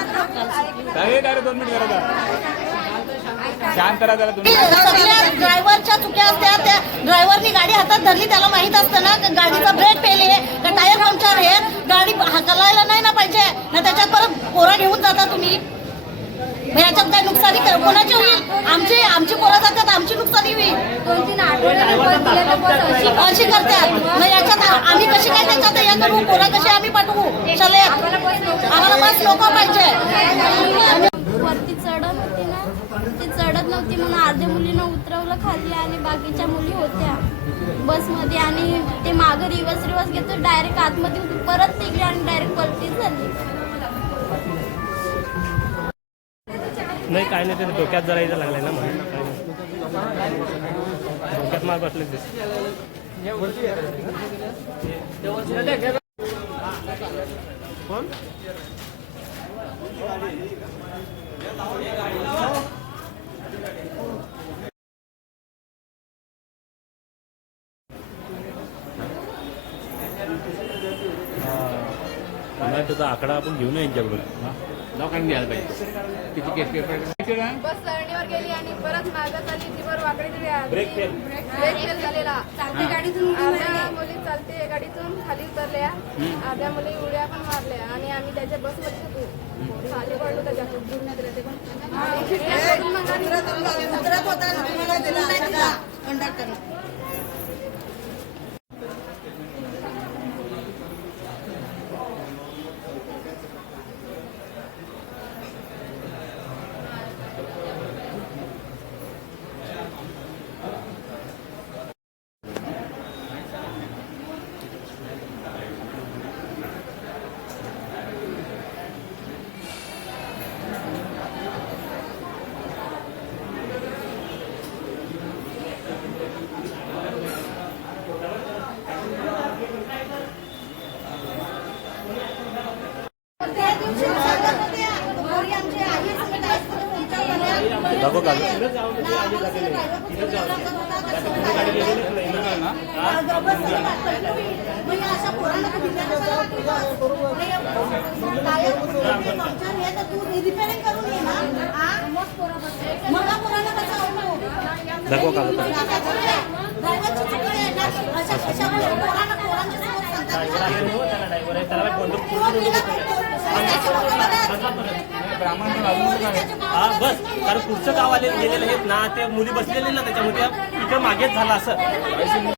दोन मिनिट करा शांत राहा जरा तुम्ही सगळ्या ड्रायव्हरच्या चुक्या असत्या त्या ड्रायव्हरनी गाडी हातात धरली त्याला माहीत असतं ना का गाडीचा ब्रेक फेल आहे का टायर पंक्चर आहे गाडी हकलायला नाही ना पाहिजे ना त्याच्यात परत पोरा घेऊन जाता तुम्ही. याच्यात काय नुकसानी कर- कोणाची होईल? आमची आमची पोरं जातात आमची नुकसानी होईल. अशी अशी करतात. मग याच्यात आम्ही कशी काय त्याच्यात हे करू? पोरं कशी आम्ही पाठवू? बस लोक पाहिजे. वरती चढत होती ना ती चढत नव्हती म्हणून अर्ध्या मुलीनं उतरवलं खाली आणि बाकीच्या मुली होत्या. बसमध्ये आणि ते मागं रिवर्स रिवर्स घेतो डायरेक्ट आतमध्ये होती. परत निघली आणि डायरेक्ट पलटी झाली. नाही काय नाही ते डोक्यात जरा इथं लागलाय ना म्हणून. काय नाही. डोक्यात मार बसले ते. त्याचा आकडा आपण घेऊन या यांच्याकडून. लोकांनी द्यायला पाहिजे. किती केस पेपर बस सरणीवर गेली आणि परत मागत आली ती वर वाकडी दिली ब्रेक फेल. ब्रेक फेल झालेला. अर्ध्या मुली चालते गाडीतून खाली उतरल्या अर्ध्या मुली उड्या पण मारल्या आणि आम्ही त्याच्या बसमध्ये होतो. खाली पडलो त्याच्यातून आणि खिडक्या सोडून मग आम्ही उतरत होता ना, तुम्हाला दिला नाही दिला कंडक्टरने त्या दिवशी सांगत होत्या, घरी आमची आई सांगत आहे, तुमच्या घरात दाखव का अशा पोरांना तर दिल्या कशाला वाटतं? नाही, टायर पंक्चर आहे तर तू रिपेअरिंग करून ये ना हा? मग हा पोरांना दाखव का दाखवा कागद ड्रायव्हरची चुकी हा बस. कारण पुढचं गाव आले गेलेलं आहेत ना ते मुली बसलेले ना त्याच्यामध्ये इथं मागेच झालं असं.